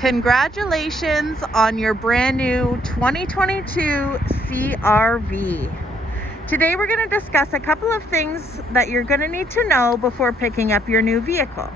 Congratulations on your brand new 2022 CRV. Today we're going to discuss a couple of things that you're going to need to know before picking up your new vehicle.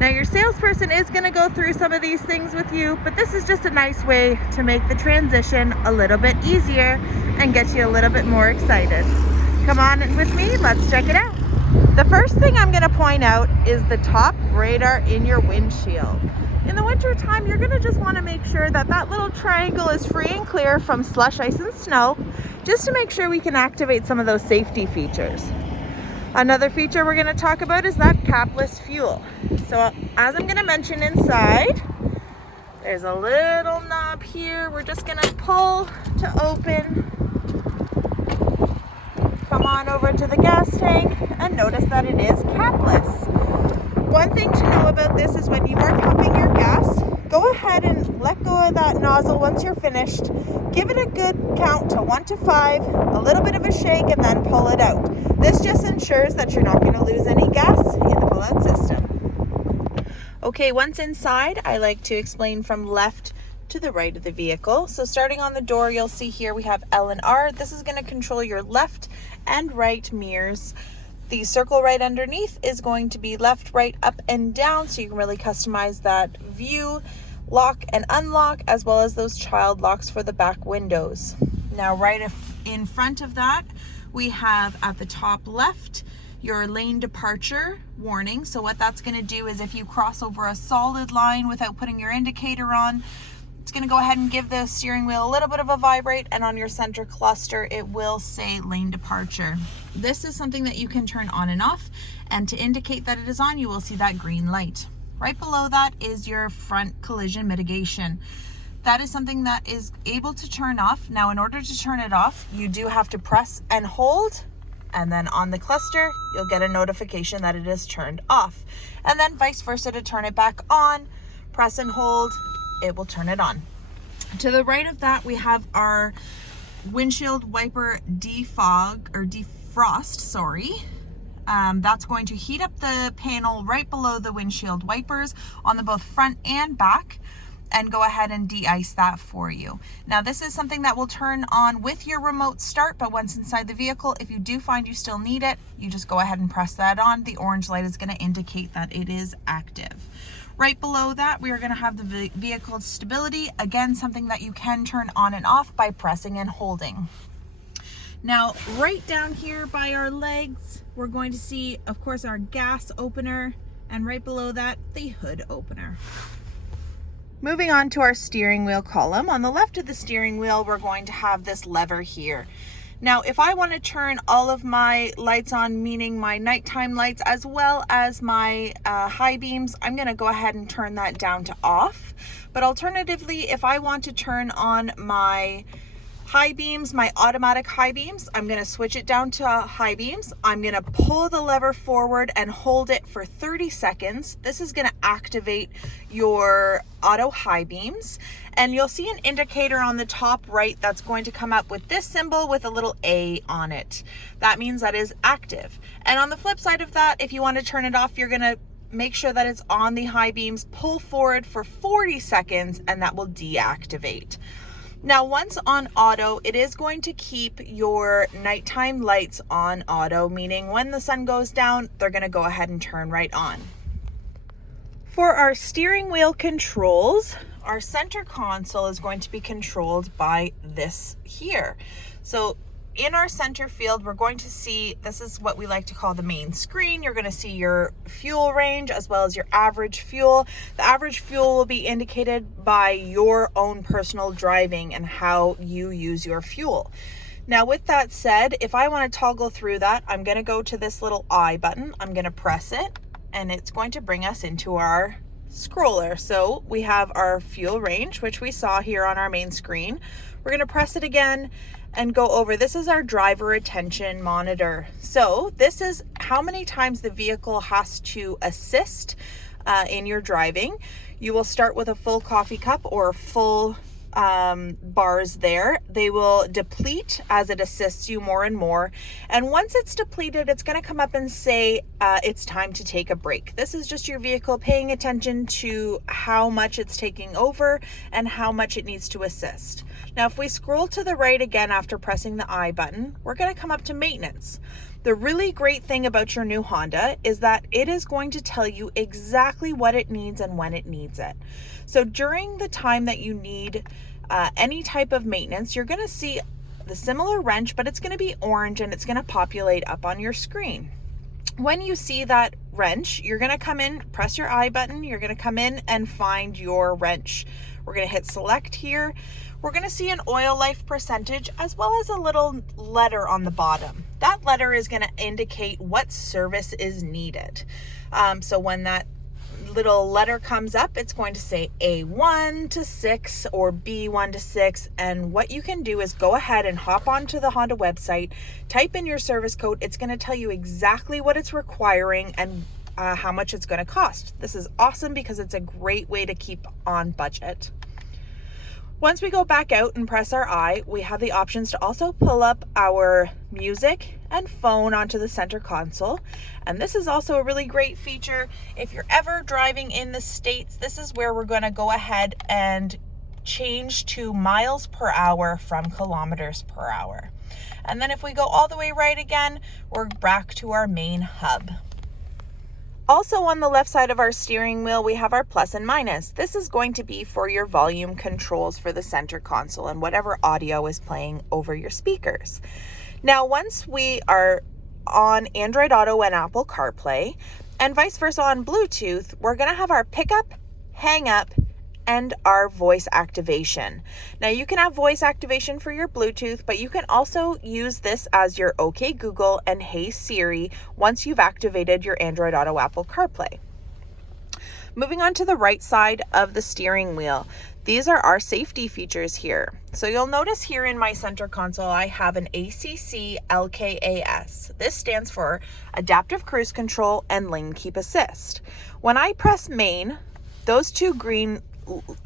Now, your salesperson is going to go through some of these things with you, but this is just a nice way to make the transition a little bit easier and get you a little bit more excited. Come on with me, let's check it out. The first thing I'm going to point out is the top radar in your windshield. In the winter time, you're going to just want to make sure that that little triangle is free and clear from slush, ice, and snow, just to make sure we can activate some of those safety features. Another feature we're going to talk about is that capless fuel. So as I'm going to mention inside, there's a little knob here. We're just going to pull to open. Come on over to the gas tank and notice that it is capless. One thing to know about this is when you are pumping your gas, go ahead and let go of that nozzle once you're finished. Give it a good count to 1 to 5, a little bit of a shake, and then pull it out. This just ensures that you're not going to lose any gas in the pull-out system. Okay, once inside, I like to explain from left to the right of the vehicle. So starting on the door, you'll see here we have L and R. This is going to control your left and right mirrors. The circle right underneath is going to be left, right, up, and down, so you can really customize that view, lock and unlock, as well as those child locks for the back windows. Now, right in front of that, we have at the top left your lane departure warning. So what that's going to do is if you cross over a solid line without putting your indicator on, it's going to go ahead and give the steering wheel a little bit of a vibrate, and on your center cluster it will say lane departure. This is something that you can turn on and off, and to indicate that it is on, you will see that green light. Right below that is your front collision mitigation. That is something that is able to turn off. Now, in order to turn it off, you do have to press and hold, and then on the cluster you'll get a notification that it is turned off, and then vice versa. To turn it back on, press and hold, it will turn it on. To the right of that, we have our windshield wiper defrost, sorry. That's going to heat up the panel right below the windshield wipers on the both front and back, and go ahead and de-ice that for you. Now, this is something that will turn on with your remote start, but once inside the vehicle, if you do find you still need it, you just go ahead and press that on. The orange light is going to indicate that it is active. Right below that, we are going to have the vehicle stability. Again, something that you can turn on and off by pressing and holding. Now, right down here by our legs, we're going to see, of course, our gas opener, and right below that, the hood opener. Moving on to our steering wheel column. On the left of the steering wheel, we're going to have this lever here. Now, if I want to turn all of my lights on, meaning my nighttime lights as well as my high beams, I'm going to go ahead and turn that down to off. But alternatively, if I want to turn on my high beams, my automatic high beams, I'm going to switch it down to high beams. I'm going to pull the lever forward and hold it for 30 seconds. This is going to activate your auto high beams, and you'll see an indicator on the top right that's going to come up with this symbol with a little A on it. That means that is active. And on the flip side of that, if you want to turn it off, you're going to make sure that it's on the high beams, pull forward for 40 seconds, and that will deactivate. Now, once on auto, it is going to keep your nighttime lights on auto, meaning when the sun goes down, they're going to go ahead and turn right on. For our steering wheel controls, our center console is going to be controlled by this here. So in our center field, we're going to see, this is what we like to call the main screen. You're going to see your fuel range as well as your average fuel. The average fuel will be indicated by your own personal driving and how you use your fuel. Now, with that said, if I want to toggle through that, I'm going to go to this little I button. I'm going to press it, and it's going to bring us into our scroller. So we have our fuel range, which we saw here on our main screen. We're going to press it again and go over. This is our driver attention monitor. So this is how many times the vehicle has to assist in your driving. You will start with a full coffee cup or full bars there. They will deplete as it assists you more and more. And once it's depleted, it's going to come up and say it's time to take a break. This is just your vehicle paying attention to how much it's taking over and how much it needs to assist. Now, if we scroll to the right again after pressing the I button, we're going to come up to maintenance. The really great thing about your new Honda is that it is going to tell you exactly what it needs and when it needs it. So during the time that you need any type of maintenance, you're going to see the similar wrench, but it's going to be orange and it's going to populate up on your screen. When you see that wrench, you're going to come in, press your I button, you're going to come in and find your wrench. We're going to hit select here. We're going to see an oil life percentage as well as a little letter on the bottom. That letter is going to indicate what service is needed. So when that little letter comes up, it's going to say A1 to 6 or B1 to 6. And what you can do is go ahead and hop onto the Honda website, type in your service code. It's going to tell you exactly what it's requiring and how much it's going to cost. This is awesome because it's a great way to keep on budget. Once we go back out and press our I, we have the options to also pull up our music and phone onto the center console. And this is also a really great feature. If you're ever driving in the States, this is where we're going to go ahead and change to miles per hour from kilometers per hour. And then if we go all the way right again, we're back to our main hub. Also on the left side of our steering wheel, we have our plus and minus. This is going to be for your volume controls for the center console and whatever audio is playing over your speakers. Now, once we are on Android Auto and Apple CarPlay, and vice versa on Bluetooth, we're going to have our pickup, hang up, and our voice activation. Now you can have voice activation for your Bluetooth, but you can also use this as your OK Google and Hey Siri once you've activated your Android Auto Apple CarPlay. Moving on to the right side of the steering wheel, these are our safety features here. So you'll notice here in my center console, I have an ACC LKAS. This stands for Adaptive Cruise Control and Lane Keep Assist. When I press main, those two green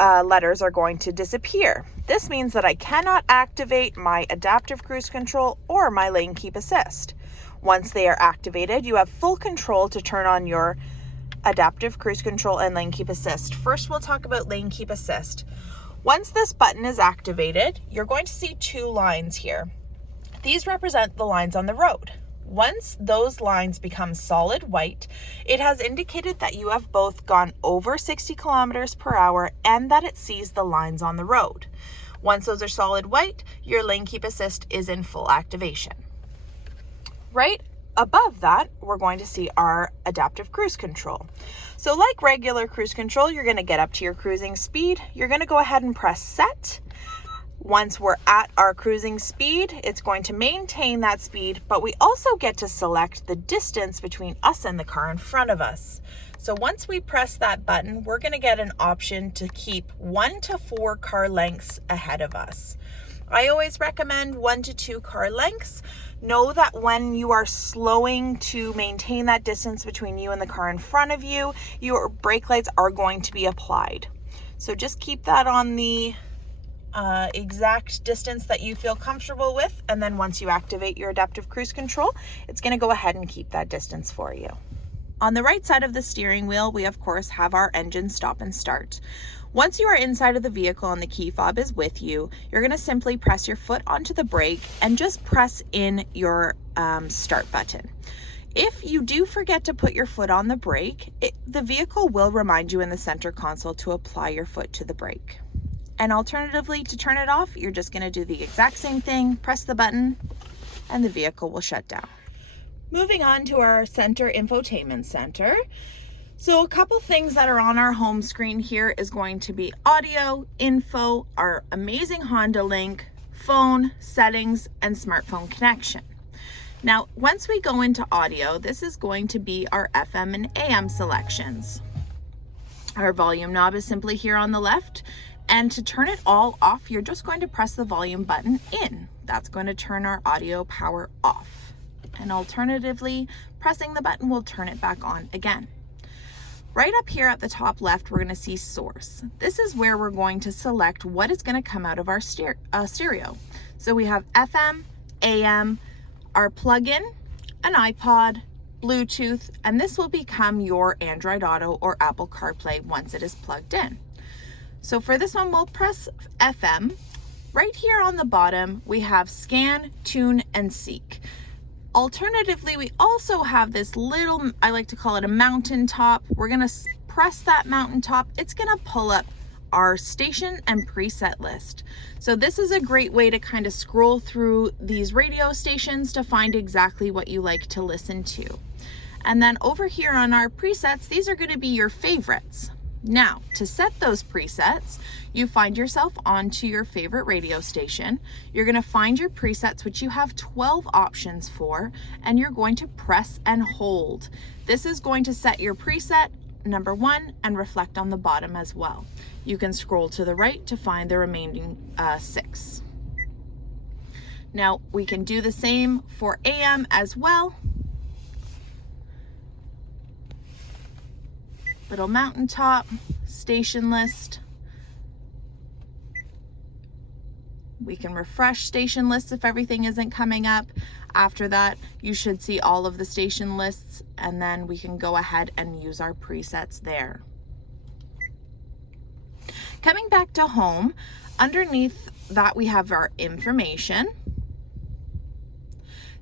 letters are going to disappear. This means that I cannot activate my adaptive cruise control or my lane keep assist. Once they are activated, you have full control to turn on your adaptive cruise control and lane keep assist. First, we'll talk about lane keep assist. Once this button is activated, you're going to see two lines here. These represent the lines on the road. Once those lines become solid white, it has indicated that you have both gone over 60 kilometers per hour and that it sees the lines on the road. Once those are solid white, your lane keep assist is in full activation. Right above that, we're going to see our adaptive cruise control. So like regular cruise control, you're going to get up to your cruising speed. You're going to go ahead and press set. Once we're at our cruising speed, it's going to maintain that speed, but we also get to select the distance between us and the car in front of us. So once we press that button, we're going to get an option to keep 1 to 4 car lengths ahead of us. I always recommend 1 to 2 car lengths. Know that when you are slowing to maintain that distance between you and the car in front of you, your brake lights are going to be applied. So just keep that on the exact distance that you feel comfortable with, and then once you activate your adaptive cruise control, it's going to go ahead and keep that distance for you. On the right side of the steering wheel, we of course have our engine stop and start. Once you are inside of the vehicle and the key fob is with you, you're going to simply press your foot onto the brake and just press in your start button. If you do forget to put your foot on the brake, the vehicle will remind you in the center console to apply your foot to the brake. And alternatively, to turn it off, you're just going to do the exact same thing, press the button, and the vehicle will shut down. Moving on to our center infotainment center. So a couple things that are on our home screen here is going to be audio, info, our amazing Honda link, phone, settings, and smartphone connection. Now, once we go into audio, this is going to be our FM and AM selections. Our volume knob is simply here on the left. And to turn it all off, you're just going to press the volume button in. That's going to turn our audio power off. And alternatively, pressing the button will turn it back on again. Right up here at the top left, we're going to see source. This is where we're going to select what is going to come out of our stereo. So we have FM, AM, our plug-in, an iPod, Bluetooth, and this will become your Android Auto or Apple CarPlay once it is plugged in. So for this one, we'll press FM. Right here on the bottom, we have scan, tune, and seek. Alternatively, we also have this little, I like to call it a mountaintop. We're gonna press that mountaintop. It's gonna pull up our station and preset list. So this is a great way to kind of scroll through these radio stations to find exactly what you like to listen to. And then over here on our presets, these are gonna be your favorites. Now, to set those presets, you find yourself onto your favorite radio station. You're going to find your presets, which you have 12 options for, and you're going to press and hold. This is going to set your preset, number 1, and reflect on the bottom as well. You can scroll to the right to find the remaining 6. Now, we can do the same for AM as well. Little mountaintop, station list. We can refresh station lists if everything isn't coming up. After that, you should see all of the station lists, and then we can go ahead and use our presets there. Coming back to home, underneath that we have our information.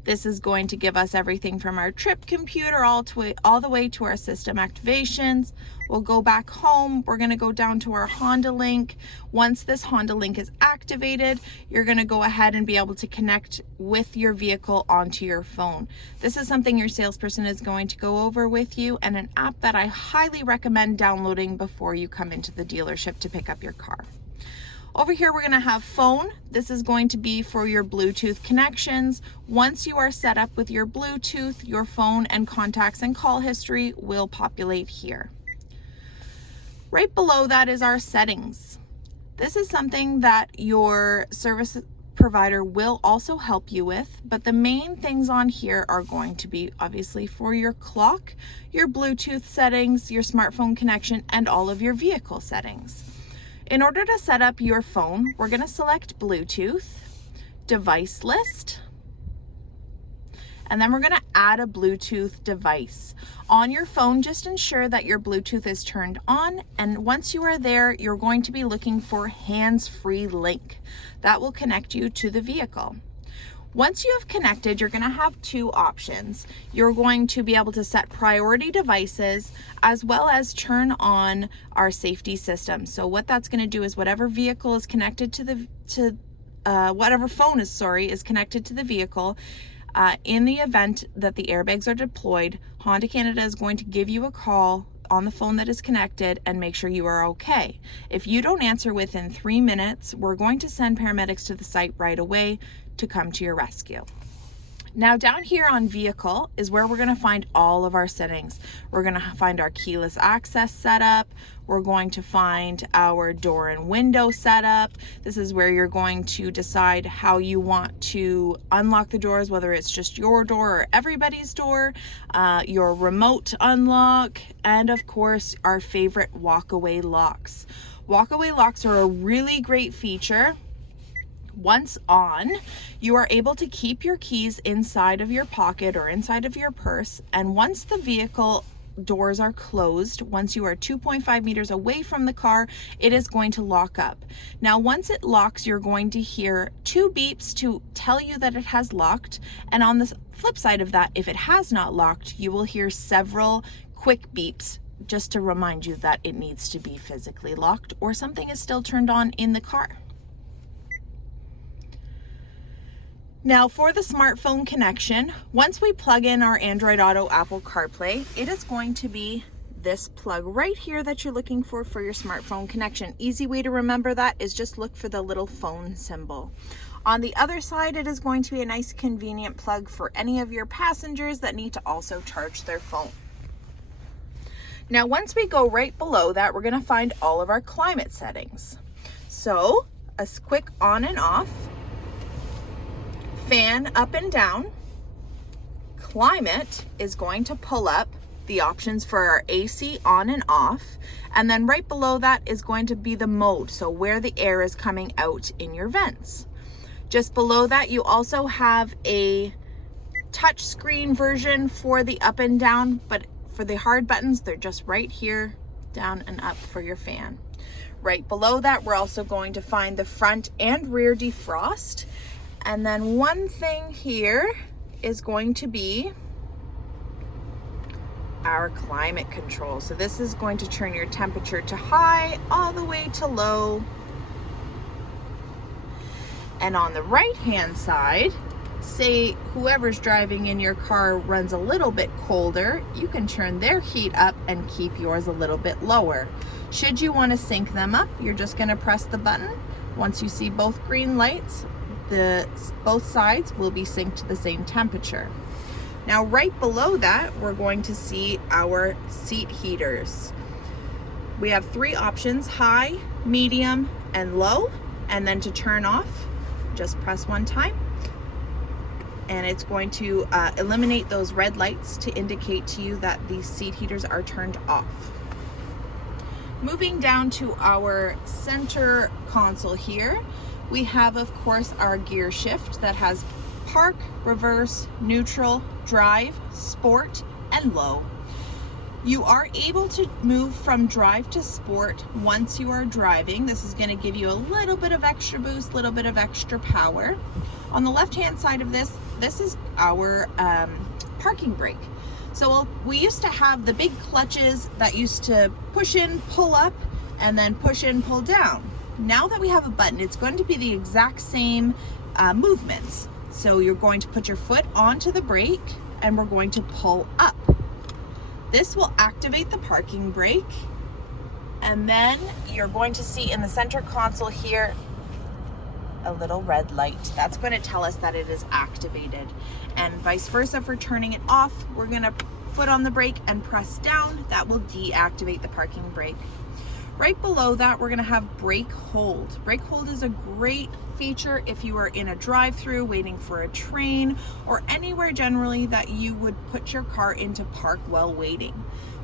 This is going to give us everything from our trip computer all the way to our system activations. We'll go back home. We're going to go down to our Honda link. Once this Honda link is activated, you're going to go ahead and be able to connect with your vehicle onto your phone. This is something your salesperson is going to go over with you, and an app that I highly recommend downloading before you come into the dealership to pick up your car. Over here, we're going to have phone. This is going to be for your Bluetooth connections. Once you are set up with your Bluetooth, your phone and contacts and call history will populate here. Right below that is our settings. This is something that your service provider will also help you with, but the main things on here are going to be obviously for your clock, your Bluetooth settings, your smartphone connection, and all of your vehicle settings. In order to set up your phone, we're going to select Bluetooth, device list, and then we're going to add a Bluetooth device. On your phone, just ensure that your Bluetooth is turned on, and once you are there, you're going to be looking for hands-free link. That will connect you to the vehicle. Once you have connected, you're going to have 2 options. You're going to be able to set priority devices as well as turn on our safety system. So what that's going to do is whatever vehicle is connected to whatever phone is connected to the vehicle, in the event that the airbags are deployed, Honda Canada is going to give you a call on the phone that is connected and make sure you are okay. If you don't answer within 3 minutes, we're going to send paramedics to the site right away to come to your rescue. Now down here on vehicle is where we're going to find all of our settings. We're going to find our keyless access setup. We're going to find our door and window setup. This is where you're going to decide how you want to unlock the doors, whether it's just your door or everybody's door, your remote unlock, and of course our favorite walkaway locks. Walkaway locks are a really great feature. Once on, you are able to keep your keys inside of your pocket or inside of your purse, and once the vehicle doors are closed, once you are 2.5 meters away from the car, it is going to lock up. Now once it locks, you're going to hear 2 beeps to tell you that it has locked, and on the flip side of that, if it has not locked, you will hear several quick beeps just to remind you that it needs to be physically locked or something is still turned on in the car. Now for the smartphone connection, once we plug in our Android Auto Apple CarPlay, it is going to be this plug right here that you're looking for your smartphone connection. Easy way to remember that is just look for the little phone symbol. On the other side, it is going to be a nice convenient plug for any of your passengers that need to also charge their phone. Now once we go right below that, we're going to find all of our climate settings. So a quick on and off, fan up and down, climate is going to pull up the options for our AC on and off. And then right below that is going to be the mode, so where the air is coming out in your vents. Just below that, you also have a touch screen version for the up and down, but for the hard buttons, they're just right here, down and up for your fan. Right below that, we're also going to find the front and rear defrost. And then one thing here is going to be our climate control. So this is going to turn your temperature to high all the way to low. And on the right hand side, say whoever's driving in your car runs a little bit colder, you can turn their heat up and keep yours a little bit lower. Should you want to sync them up, you're just going to press the button. Once you see both green lights, both sides will be synced to the same temperature. Now right below that, we're going to see our seat heaters. We have 3 options: high, medium, and low. And then to turn off, just press one time, and it's going to eliminate those red lights to indicate to you that these seat heaters are turned off. Moving down to our center console here, we have, of course, our gear shift that has park, reverse, neutral, drive, sport, and low. You are able to move from drive to sport once you are driving. This is going to give you a little bit of extra boost, a little bit of extra power. On the left-hand side of this is our parking brake. So we used to have the big clutches that used to push in, pull up, and then push in, pull down. Now that we have a button, it's going to be the exact same movements. So you're going to put your foot onto the brake, and we're going to pull up. This will activate the parking brake, and then you're going to see in the center console here a little red light. That's going to tell us that it is activated, and vice versa for turning it off. We're going to foot on the brake and press down. That will deactivate the parking brake. Right below that, we're going to have brake hold. Brake hold is a great feature if you are in a drive-through waiting for a train, or anywhere generally that you would put your car into park while waiting.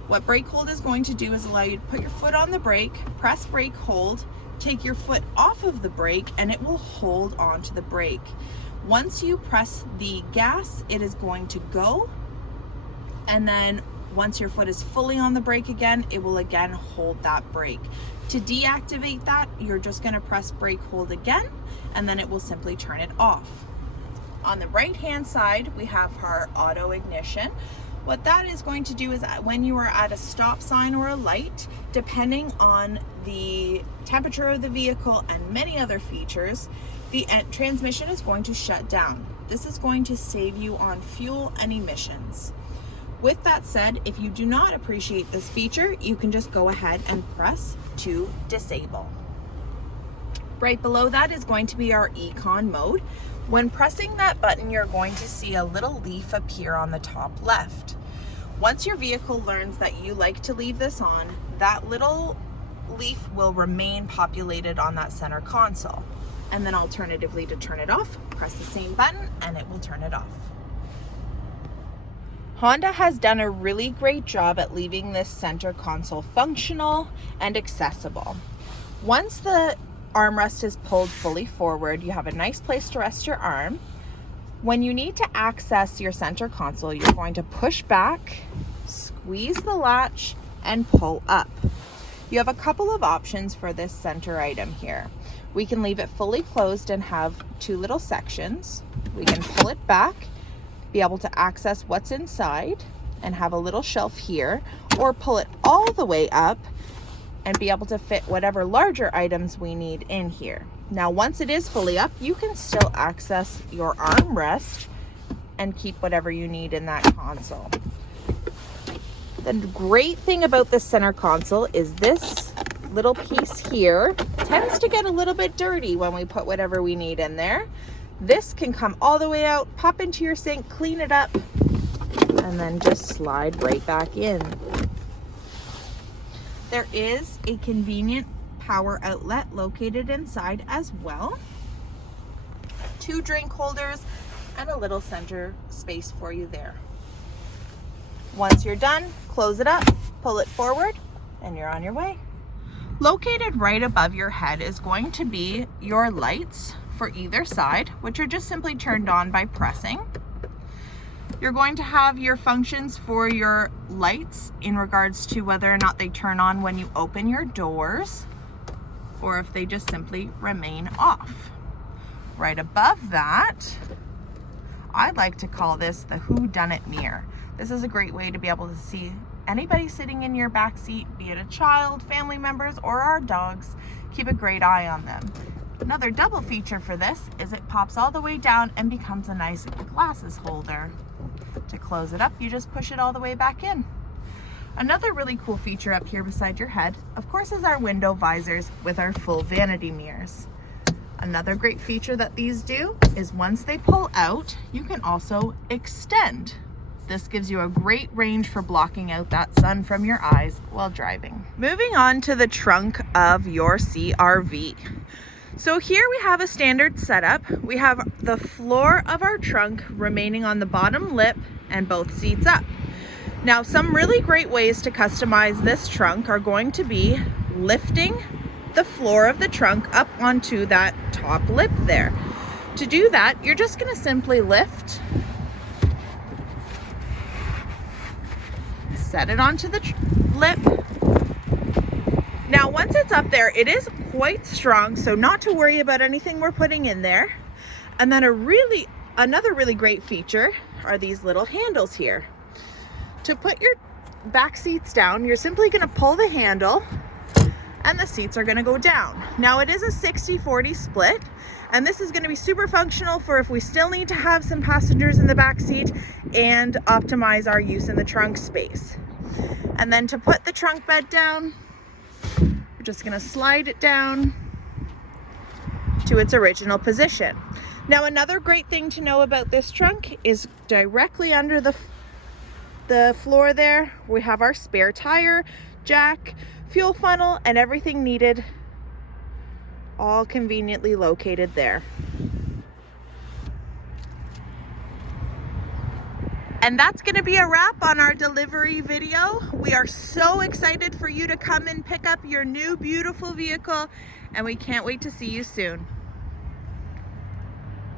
What brake hold is going to do is allow you to put your foot on the brake, press brake hold, take your foot off of the brake, and it will hold onto the brake. Once you press the gas, it is going to go, and then once your foot is fully on the brake again, it will again hold that brake. To deactivate that, you're just going to press brake hold again, and then it will simply turn it off. On the right hand side, we have our auto ignition. What that is going to do is when you are at a stop sign or a light, depending on the temperature of the vehicle and many other features, the transmission is going to shut down. This is going to save you on fuel and emissions. With that said, if you do not appreciate this feature, you can just go ahead and press to disable. Right below that is going to be our Econ mode. When pressing that button, you're going to see a little leaf appear on the top left. Once your vehicle learns that you like to leave this on, that little leaf will remain populated on that center console. And then alternatively, to turn it off, press the same button and it will turn it off. Honda has done a really great job at leaving this center console functional and accessible. Once the armrest is pulled fully forward, you have a nice place to rest your arm. When you need to access your center console, you're going to push back, squeeze the latch, and pull up. You have a couple of options for this center item here. We can leave it fully closed and have 2 little sections. We can pull it back, be able to access what's inside and have a little shelf here, or pull it all the way up and be able to fit whatever larger items we need in here. Now, once it is fully up, you can still access your armrest and keep whatever you need in that console. The great thing about the center console is this little piece here tends to get a little bit dirty when we put whatever we need in there. This can come all the way out, pop into your sink, clean it up, and then just slide right back in. There is a convenient power outlet located inside as well. 2 drink holders and a little center space for you there. Once you're done, close it up, pull it forward, and you're on your way. Located right above your head is going to be your lights for either side, which are just simply turned on by pressing. You're going to have your functions for your lights in regards to whether or not they turn on when you open your doors, or if they just simply remain off. Right above that, I like to call this the whodunit mirror. This is a great way to be able to see anybody sitting in your back seat, be it a child, family members, or our dogs. Keep a great eye on them. Another double feature for this is it pops all the way down and becomes a nice glasses holder. To close it up, you just push it all the way back in. Another really cool feature up here beside your head, of course, is our window visors with our full vanity mirrors. Another great feature that these do is once they pull out, you can also extend. This gives you a great range for blocking out that sun from your eyes while driving. Moving on to the trunk of your CRV. So here we have a standard setup. We have the floor of our trunk remaining on the bottom lip and both seats up. Now, some really great ways to customize this trunk are going to be lifting the floor of the trunk up onto that top lip there. To do that, you're just going to simply lift, set it onto the lip. Now, once it's up there, it is quite strong, so not to worry about anything we're putting in there. And then another really great feature are these little handles here. To put your back seats down, you're simply going to pull the handle and the seats are going to go down. Now, it is a 60-40 split, and this is going to be super functional for if we still need to have some passengers in the back seat and optimize our use in the trunk space. And then to put the trunk bed down, we're just going to slide it down to its original position. Now, another great thing to know about this trunk is directly under the floor there, we have our spare tire, jack, fuel funnel, and everything needed, all conveniently located there. And that's going to be a wrap on our delivery video. We are so excited for you to come and pick up your new beautiful vehicle, and we can't wait to see you soon.